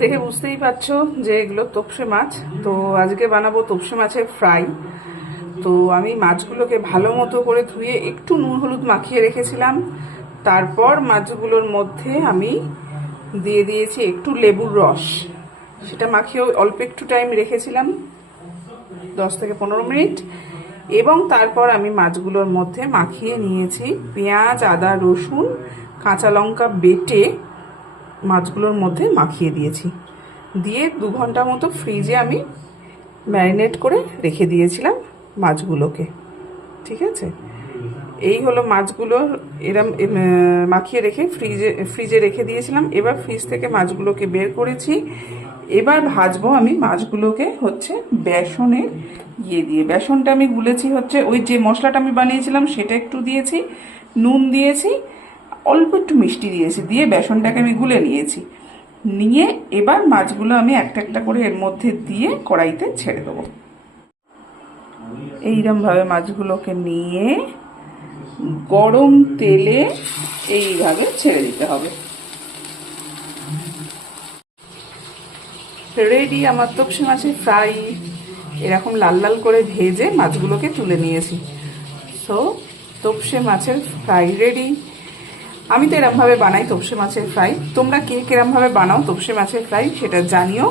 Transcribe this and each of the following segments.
দেখে বুঝতেই পারছো যে এগুলো তোপসে মাছ। তো আজকে বানাবো তোপসে মাছের ফ্রাই। তো আমি মাছগুলোকে ভালো মতো করে ধুয়ে একটু নুন হলুদ মাখিয়ে রেখেছিলাম। তারপর মাছগুলোর মধ্যে আমি দিয়ে দিয়েছি একটু লেবুর রস। সেটা মাখিয়ে অল্প একটু টাইম রেখেছিলাম, 10 থেকে 15 মিনিট। এবং তারপর আমি মাছগুলোর মধ্যে মাখিয়ে নিয়েছি পেঁয়াজ, আদা, রসুন, কাঁচা লঙ্কা বেটে মাছগুলোর মধ্যে মাখিয়ে দিয়েছি। দিয়ে 2 ঘন্টা মতো ফ্রিজে আমি ম্যারিনেট করে রেখে দিয়েছিলাম মাছগুলোকে। ঠিক আছে, এই হলো মাছগুলো এরম মাখিয়ে রেখে ফ্রিজে রেখে দিয়েছিলাম। এবার ফ্রিজ থেকে মাছগুলোকে বের করেছি। এবার ভাজবো আমি মাছগুলোকে হচ্ছে বেসনের দিয়ে। বেসনটা আমি গুলেছি হচ্ছে ওই যে মশলাটা আমি বানিয়েছিলাম সেটা একটু দিয়েছি, নুন দিয়েছি, অল্প একটু মিষ্টি দিয়েছি, দিয়ে বেসনটাকে আমি গুলে নিয়েছি। নিয়ে এবার মাছগুলো আমি একটা একটা করে এর মধ্যে দিয়ে কড়াইতে ছেড়ে দেবো। এইরকমভাবে মাছগুলোকে নিয়ে গরম তেলে এইভাবে ছেড়ে দিতে হবে। রেডি আমার তোপসে মাছের ফ্রাই। এরকম লাল লাল করে ভেজে মাছগুলোকে তুলে নিয়েছি। সো তোপসে মাছের ফ্রাই রেডি। আমি তো এরমভাবে বানাই তোপসে মাছের ফ্রাই। তোমরা কে কিরমভাবে বানাও তোপসে মাছের ফ্রাই সেটা জানিও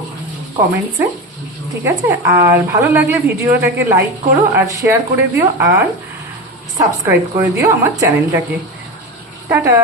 কমেন্টসে। ঠিক আছে, আর ভালো লাগলে ভিডিওটাকে লাইক করো আর শেয়ার করে দিও আর সাবস্ক্রাইব করে দিও আমার চ্যানেলটাকে। টাটা।